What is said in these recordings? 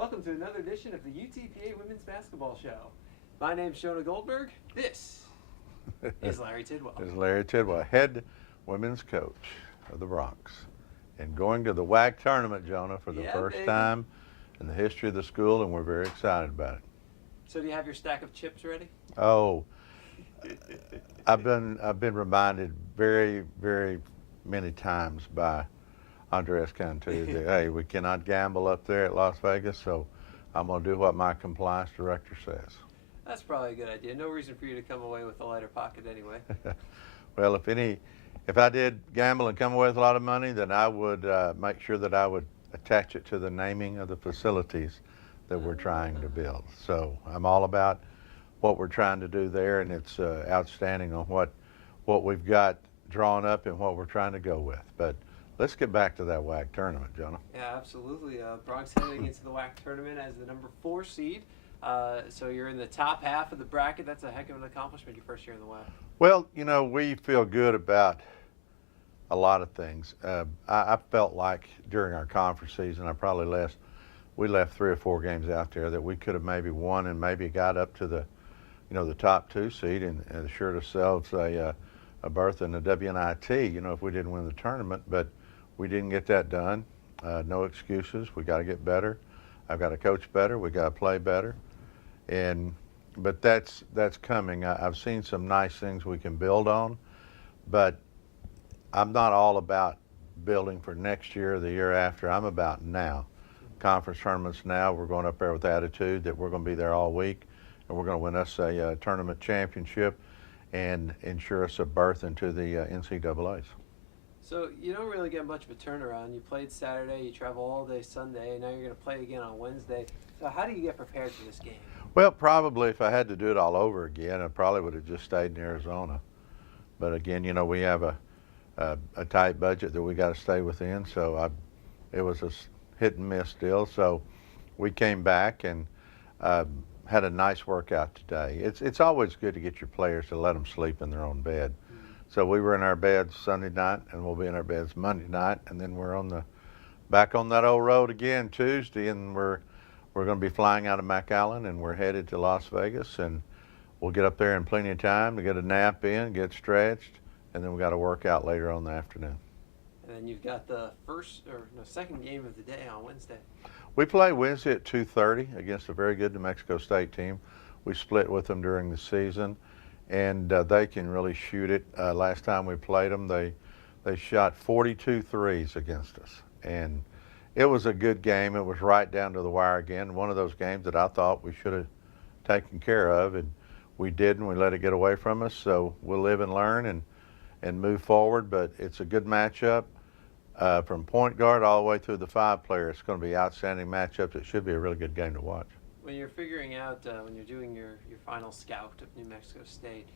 Welcome to another edition of the UTPA Women's Basketball Show. My name's Jonah Goldberg. This is Larry Tidwell. This is Larry Tidwell, head women's coach of the Bronx. And going to the WAC tournament, Jonah, for the first time in the history of the school, and we're very excited about it. So do you have your stack of chips ready? Oh, I've been reminded very, very many times by Andres Cantu that, hey, we cannot gamble up there at Las Vegas, so I'm going to do what my compliance director says. That's probably a good idea. No reason for you to come away with a lighter pocket anyway. Well, if I did gamble and come away with a lot of money, then I would make sure that I would attach it to the naming of the facilities that we're trying to build. So I'm all about what we're trying to do there, and it's outstanding on what we've got drawn up and what we're trying to go with. But let's get back to that WAC tournament, Jonah. Yeah, absolutely. Bronx heading into the WAC tournament as the number 4 seed. So you're in the top half of the bracket. That's a heck of an accomplishment your first year in the WAC. Well, you know, we feel good about a lot of things. I felt like during our conference season, we left 3 or 4 games out there that we could have maybe won and maybe got up to the top 2 seed and assured ourselves a berth in the WNIT, if we didn't win the tournament. But we didn't get that done. No excuses. We got to get better. I've got to coach better. We got to play better. But that's coming. I've seen some nice things we can build on, but I'm not all about building for next year or the year after. I'm about now. Conference tournaments now. We're going up there with attitude that we're going to be there all week, and we're going to win us a tournament championship and ensure us a berth into the NCAAs. So you don't really get much of a turnaround. You played Saturday, you travel all day Sunday, and now you're going to play again on Wednesday. So how do you get prepared for this game? Well, probably if I had to do it all over again, I probably would have just stayed in Arizona. But again, we have a tight budget that we got to stay within, so it was a hit and miss deal. So we came back and had a nice workout today. It's always good to get your players to let them sleep in their own bed. So we were in our beds Sunday night, and we'll be in our beds Monday night, and then we're back on that old road again Tuesday, and we're going to be flying out of McAllen, and we're headed to Las Vegas, and we'll get up there in plenty of time to get a nap in, get stretched, and then we got to work out later on in the afternoon. And then you've got the second game of the day on Wednesday. We play Wednesday at 2:30 against a very good New Mexico State team. We split with them during the season, and they can really shoot it. Last time we played them, they shot 42 threes against us, and it was a good game. It was right down to the wire again. One of those games that I thought we should have taken care of, and we didn't. We let it get away from us. So we'll live and learn and move forward. But it's a good matchup from point guard all the way through the 5-player. It's going to be outstanding matchups. It should be a really good game to watch. When you're figuring out, when you're doing your final scout of New Mexico State,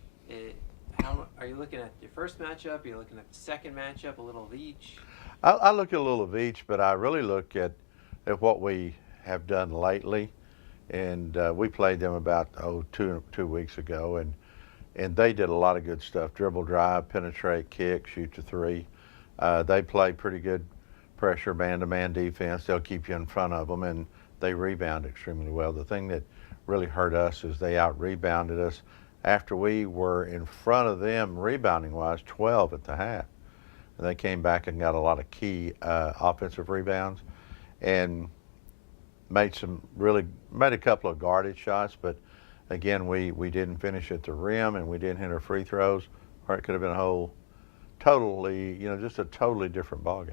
how are you looking at your first matchup? Are you looking at the second matchup, a little of each? I look at a little of each, but I really look at what we have done lately. And we played them about two weeks ago, and they did a lot of good stuff: dribble, drive, penetrate, kick, shoot to 3. They play pretty good pressure, man-to-man defense. They'll keep you in front of them, and they rebound extremely well. The thing that really hurt us is they out-rebounded us after we were in front of them rebounding-wise 12 at the half. And they came back and got a lot of key offensive rebounds and made a couple of guarded shots, but again, we didn't finish at the rim, and we didn't hit our free throws, or it could have been just a totally different ballgame.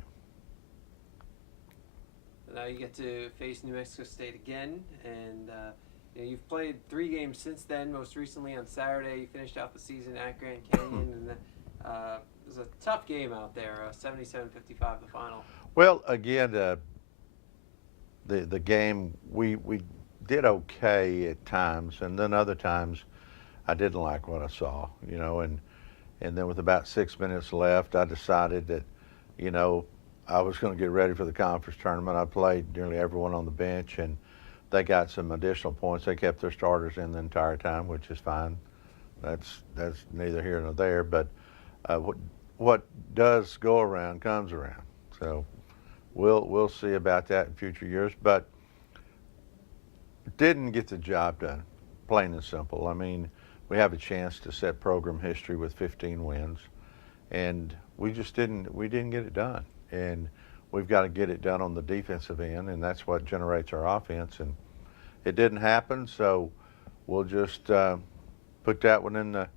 Now you get to face New Mexico State again, and you've played 3 games since then. Most recently on Saturday, you finished out the season at Grand Canyon, and it was a tough game out there, 77-55 the final. Well, again, the game we did okay at times, and then other times I didn't like what I saw, and then with about 6 minutes left, I decided that, I was going to get ready for the conference tournament. I played nearly everyone on the bench, and they got some additional points. They kept their starters in the entire time, which is fine. That's neither here nor there. But what does go around comes around. So we'll see about that in future years. But didn't get the job done, plain and simple. I mean, we have a chance to set program history with 15 wins, and we didn't get it done. And we've got to get it done on the defensive end, and that's what generates our offense. And it didn't happen, so we'll just put that one in the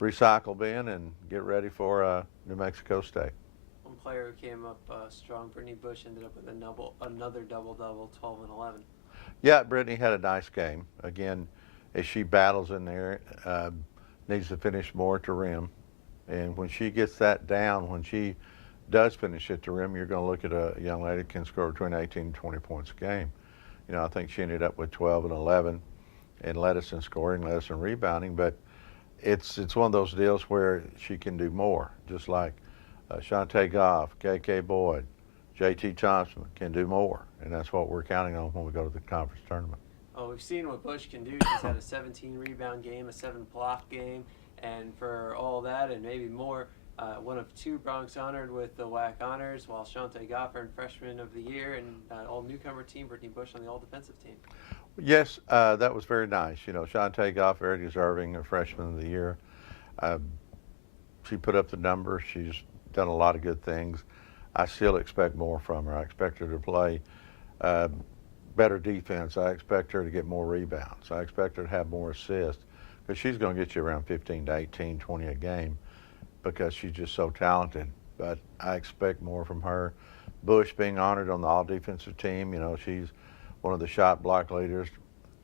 recycle bin and get ready for New Mexico State. One player who came up strong, Brittany Bush, ended up with another double-double, 12 and 11. Yeah, Brittany had a nice game. Again, as she battles in there, needs to finish more at the rim. And when she gets that down, when she does finish at the rim, you're going to look at a young lady that can score between 18 and 20 points a game. You know, I think she ended up with 12 and 11 and led us in scoring, led us in rebounding. But it's one of those deals where she can do more, just like Shantae Goff, KK Boyd, JT Thompson can do more. And that's what we're counting on when we go to the conference tournament. Oh, we've seen what Bush can do. She's had a 17-rebound game, a 7-block game, and for all that and maybe more, one of 2 Bronx honored with the WAC honors, while Shantae Goff earned Freshman of the Year, and all-newcomer team, Brittany Bush on the all-defensive team. Yes, that was very nice. You know, Shantae Goff, very deserving of Freshman of the Year. She put up the numbers. She's done a lot of good things. I still expect more from her. I expect her to play better defense. I expect her to get more rebounds. I expect her to have more assists, because she's going to get you around 15 to 18, 20 a game, because she's just so talented. But I expect more from her. Bush being honored on the all-defensive team, you know, she's one of the shot block leaders,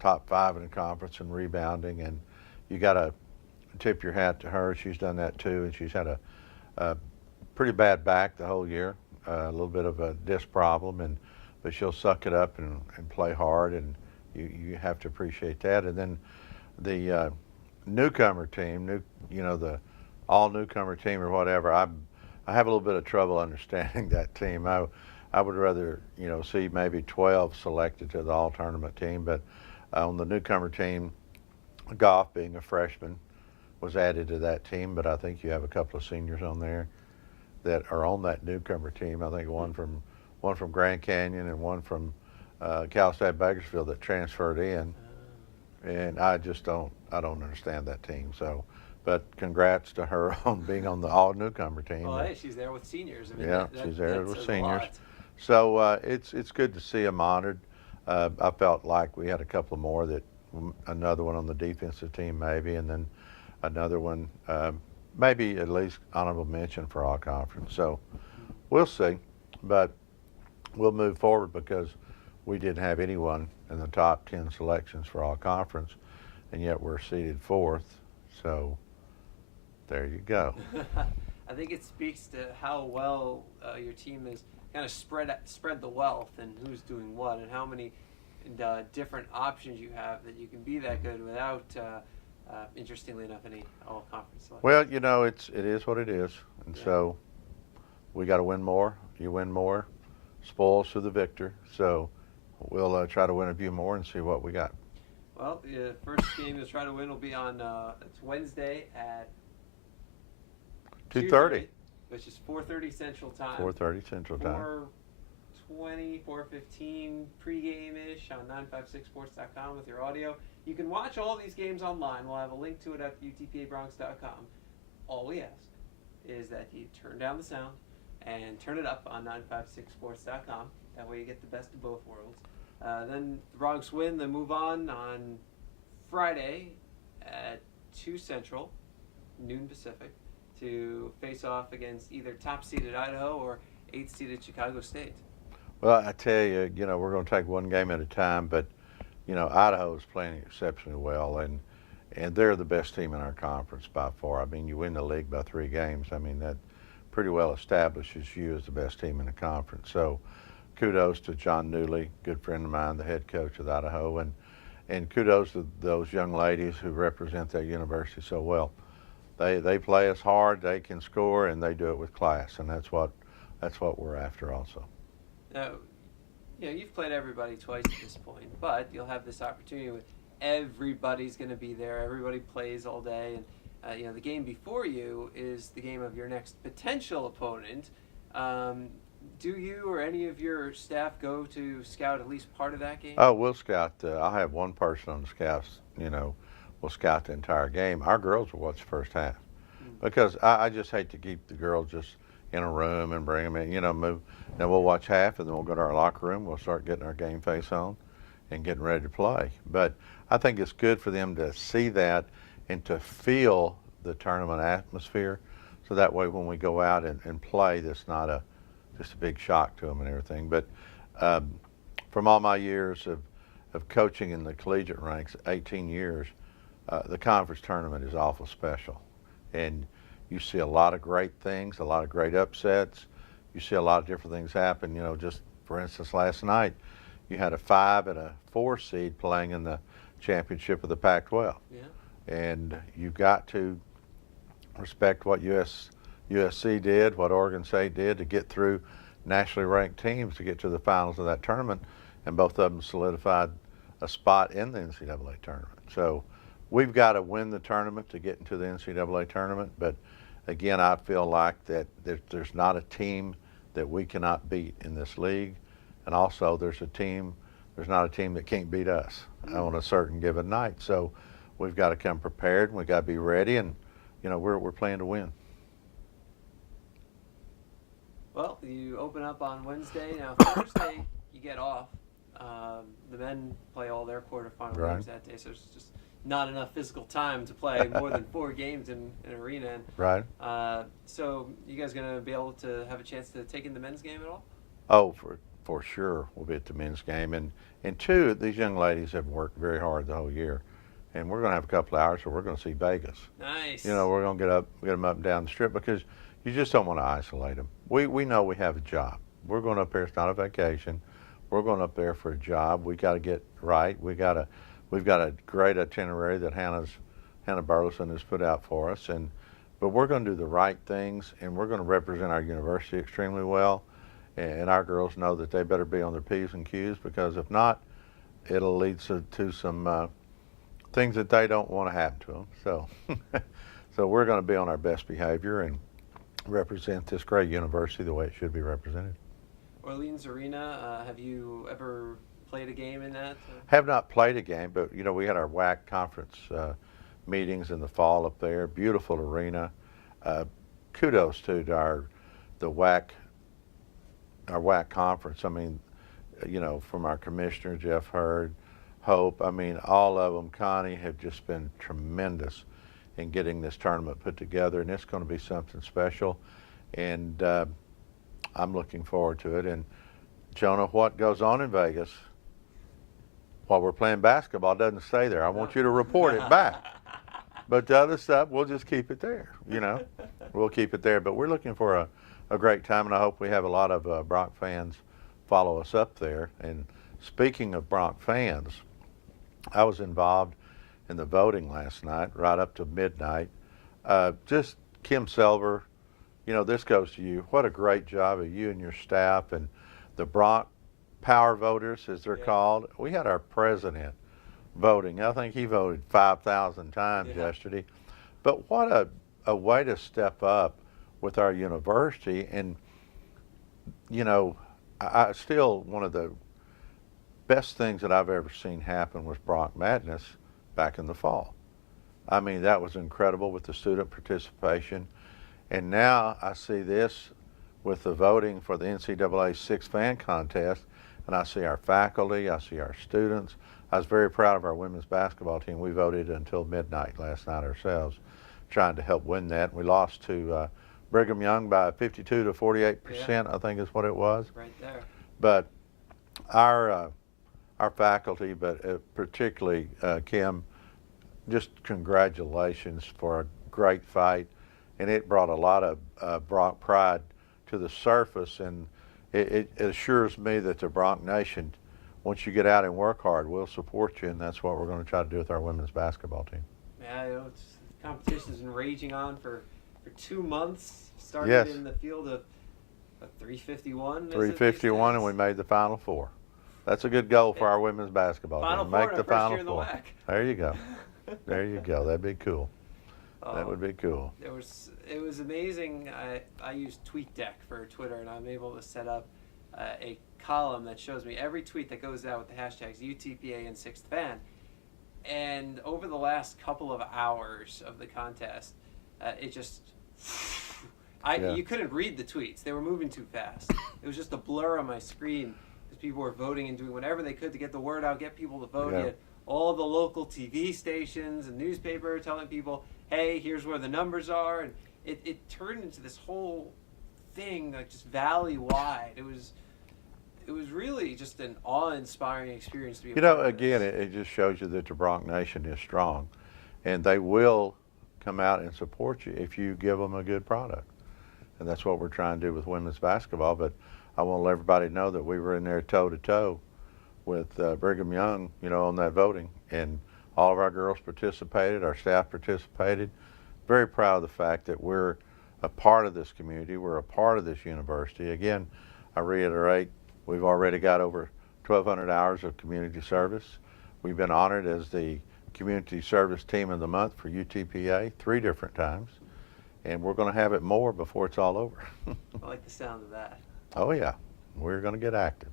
top 5 in the conference in rebounding, and you got to tip your hat to her. She's done that too, and she's had a pretty bad back the whole year, a little bit of a disc problem, but she'll suck it up and play hard, and you have to appreciate that. And then the newcomer team, the all-newcomer team or whatever, I have a little bit of trouble understanding that team. I would rather, see maybe 12 selected to the all-tournament team, but on the newcomer team, Goff, being a freshman, was added to that team, but I think you have a couple of seniors on there that are on that newcomer team. I think one from Grand Canyon and one from Cal State Bakersfield that transferred in, and I don't understand that team. So, but congrats to her on being on the all-newcomer team. Well, hey, she's there with seniors. I mean, yeah, she's there with seniors. So it's good to see them honored. I felt like we had a couple more another one on the defensive team maybe, and then another one, maybe at least honorable mention for all conference. So we'll see, but we'll move forward because we didn't have anyone in the top 10 selections for all conference, and yet we're seeded 4th. So there you go. I think it speaks to how well your team has kind of spread the wealth and who's doing what and how many different options you have that you can be that good without, interestingly enough, any all-conference selection. Well, it is what it is, and so we got to win more. You win more, spoils to the victor. So we'll try to win a few more and see what we got. Well, the first game you'll try to win will be on it's Wednesday at 2:30, which is 4:30 Central Time. 4:30 Central Time. 4:20, 4:15 pregame-ish on 956sports.com with your audio. You can watch all these games online. We'll have a link to it at UTPABronx.com. All we ask is that you turn down the sound and turn it up on 956sports.com. That way you get the best of both worlds. Then the Bronx win, then move on Friday at 2 Central, noon Pacific, to face off against either top-seeded Idaho or 8th-seeded Chicago State. Well, I tell you, we're going to take one game at a time, but, Idaho is playing exceptionally well, and they're the best team in our conference by far. I mean, you win the league by 3 games. I mean, that pretty well establishes you as the best team in the conference. So kudos to John Newley, good friend of mine, the head coach of Idaho, and kudos to those young ladies who represent their university so well. They play us hard, they can score, and they do it with class, and that's what we're after also. Now, you've played everybody twice at this point, but you'll have this opportunity with everybody's going to be there. Everybody plays all day, and the game before you is the game of your next potential opponent. do you or any of your staff go to scout at least part of that game? Oh, we'll scout. I'll have one person on the scouts, will scout the entire game. Our girls will watch the first half because I just hate to keep the girls just in a room and bring them in, move. Then we'll watch half and then we'll go to our locker room. We'll start getting our game face on and getting ready to play. But I think it's good for them to see that and to feel the tournament atmosphere. So that way when we go out and play, that's not just a big shock to them and everything. But from all my years of coaching in the collegiate ranks, 18 years, the conference tournament is awful special. And you see a lot of great things, a lot of great upsets. You see a lot of different things happen. Just for instance, last night, you had a 5 and a 4 seed playing in the championship of the Pac-12. Yeah. And you've got to respect what USC did, what Oregon State did to get through nationally ranked teams to get to the finals of that tournament, and both of them solidified a spot in the NCAA tournament. So we've got to win the tournament to get into the NCAA tournament, but again, I feel like that there's not a team that we cannot beat in this league, and also there's not a team that can't beat us on a certain given night. So we've got to come prepared, and we've got to be ready, and we're playing to win. Well, you open up on Wednesday. Now Thursday, you get off. The men play all their quarterfinal games that day, so it's just not enough physical time to play more than 4 games in an arena. Right. So you guys going to be able to have a chance to take in the men's game at all? Oh, for sure we'll be at the men's game. And two, these young ladies have worked very hard the whole year. And we're going to have a couple of hours, so we're going to see Vegas. Nice. We're going to get them up and down the strip because you just don't want to isolate them. We know we have a job. We're going up there. It's not a vacation. We're going up there for a job. We got to get right. We've got a great itinerary that Hannah Burleson has put out for us. But we're going to do the right things, and we're going to represent our university extremely well. And our girls know that they better be on their P's and Q's, because if not, it'll lead to some things that they don't want to happen to them. So we're going to be on our best behavior and represent this great university the way it should be represented. Orleans Arena, have you ever played a game in that? Have not played a game, but we had our WAC conference meetings in the fall up there. Beautiful arena. Kudos to the WAC, our WAC conference. I mean, from our commissioner Jeff Hurd, Hope. I mean, all of them. Connie have just been tremendous in getting this tournament put together, and it's going to be something special. And I'm looking forward to it. And Jonah, what goes on in Vegas while we're playing basketball doesn't stay there. I want you to report it back. But the other stuff, we'll just keep it there. We'll keep it there. But we're looking for a great time, and I hope we have a lot of Bronx fans follow us up there. And speaking of Bronx fans, I was involved in the voting last night, right up to midnight. Just Kim Selver, this goes to you. What a great job of you and your staff and the Bronx Power Voters, as they're called. We had our president voting. I think he voted 5,000 times yesterday. But what a way to step up with our university. And, I still, one of the best things that I've ever seen happen was Bronx Madness back in the fall. I mean, that was incredible with the student participation. And now I see this with the voting for the NCAA Six Fan Contest, and I see our faculty, I see our students. I was very proud of our women's basketball team. We voted until midnight last night ourselves, trying to help win that. We lost to Brigham Young by 52 to 48%, I think is what it was. Right there. But our faculty, but particularly Kim, just congratulations for a great fight. And it brought a lot of Bronx pride to the surface, and it assures me that the Bronx Nation, once you get out and work hard, will support you, and that's what we're going to try to do with our women's basketball team. Yeah, the competition's been raging on for 2 months. Started in the field of 351. 351, and we made the Final Four. That's a good goal for our women's basketball team. Make the Final Four. There you go. There you go. That'd be cool. That would be cool. It was amazing. I use TweetDeck for Twitter, and I'm able to set up a column that shows me every tweet that goes out with the hashtags UTPA and Sixth Fan. And over the last couple of hours of the contest, it just you couldn't read the tweets. They were moving too fast. It was just a blur on my screen because people were voting and doing whatever they could to get the word out, get people to vote. Yeah. All the local TV stations and newspaper telling people, hey, here's where the numbers are. And it turned into this whole thing, like just valley-wide. It was really just an awe-inspiring experience to be a part of. Again, it just shows you that the Bronx Nation is strong, and they will come out and support you if you give them a good product. And that's what we're trying to do with women's basketball. But I want to let everybody know that we were in there toe-to-toe with Brigham Young, on that voting. And all of our girls participated, our staff participated. Very proud of the fact that we're a part of this community. We're a part of this university. Again, I reiterate, we've already got over 1,200 hours of community service. We've been honored as the Community Service Team of the Month for UTPA 3 different times. And we're going to have it more before it's all over. I like the sound of that. Oh, yeah. We're going to get active.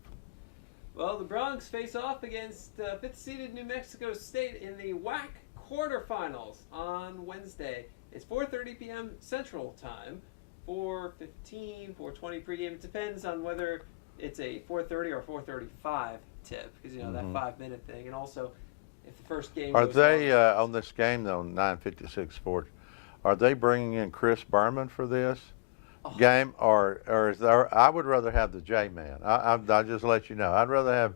Well, the Bronx face off against 5th-seeded New Mexico State in the WAC quarterfinals on Wednesday. It's 4:30 p.m. Central Time, 4:15, 4:20 pregame. It depends on whether it's a 4:30 or 4:35 tip, because that 5-minute thing. And also, if the first game Are goes they, on this game, though, 956 Sports, are they bringing in Chris Berman for this game, or is there? I would rather have the J-Man. I'll just let you know. I'd rather have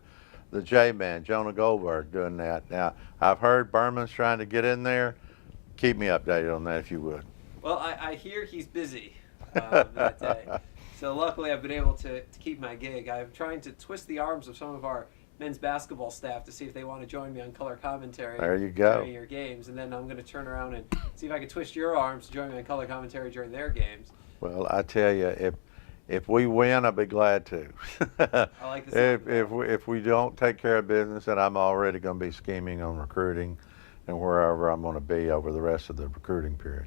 the J-Man, Jonah Goldberg, doing that. Now, I've heard Berman's trying to get in there. Keep me updated on that if you would. Well, I hear he's busy that day. So luckily I've been able to keep my gig. I'm trying to twist the arms of some of our men's basketball staff to see if they want to join me on color commentary there you go. during your games. And then I'm going to turn around and see if I can twist your arms to join me on color commentary during their games. Well, I tell you, if we win, I'll be glad to. I like the sound if we don't take care of business, then I'm already going to be scheming on recruiting and wherever I'm going to be over the rest of the recruiting period.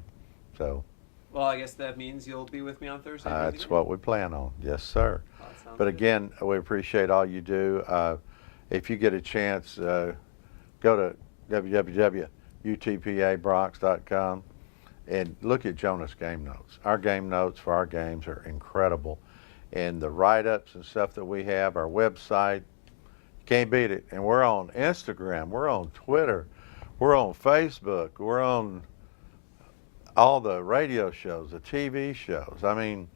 So. Well, I guess that means you'll be with me on Thursday. That's what we plan on. Yes, sir. Well, but again, we appreciate all you do. If you get a chance, go to www.utpabronx.com and look at Jonah's game notes. Our game notes for our games are incredible. And the write-ups and stuff that we have, our website, can't beat it. And we're on Instagram, we're on Twitter, we're on Facebook, we're on all the radio shows, the TV shows. I mean,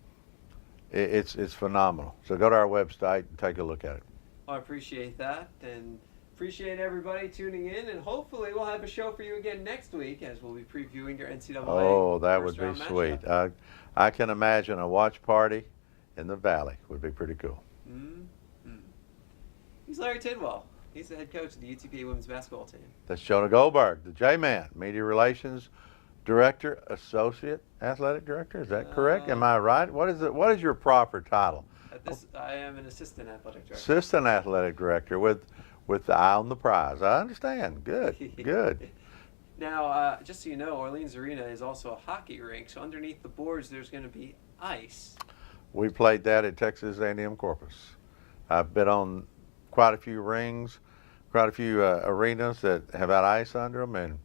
it's phenomenal. So go to our website and take a look at it. Well, I appreciate that, and appreciate everybody tuning in, and hopefully we'll have a show for you again next week as we'll be previewing your NCAA. Oh, that would be sweet. I can imagine a watch party in the Valley would be pretty cool. Mm-hmm. He's Larry Tidwell. He's the head coach of the UTPA women's basketball team. That's Jonah Goldberg, the J-Man, Media Relations Director, Associate Athletic Director. Is that correct? Am I right? What is your proper title? I am an Assistant Athletic Director. Assistant Athletic Director with the eye on the prize. I understand. Good, good. Now, just so you know, Orleans Arena is also a hockey rink, so underneath the boards there's going to be ice. We played that at Texas A&M Corpus. I've been on quite a few rings, quite a few arenas that have had ice under them, and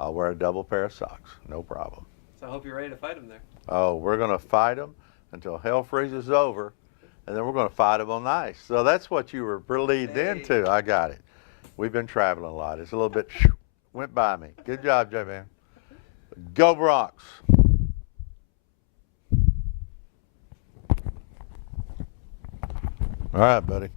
I'll wear a double pair of socks, no problem. So I hope you're ready to fight them there. Oh, we're going to fight them until hell freezes over, and then we're going to fight them on ice. So that's what you were leading into. I got it. We've been traveling a lot. It's a little bit went by me. Good job, J-Man. Go Bronx. All right, buddy.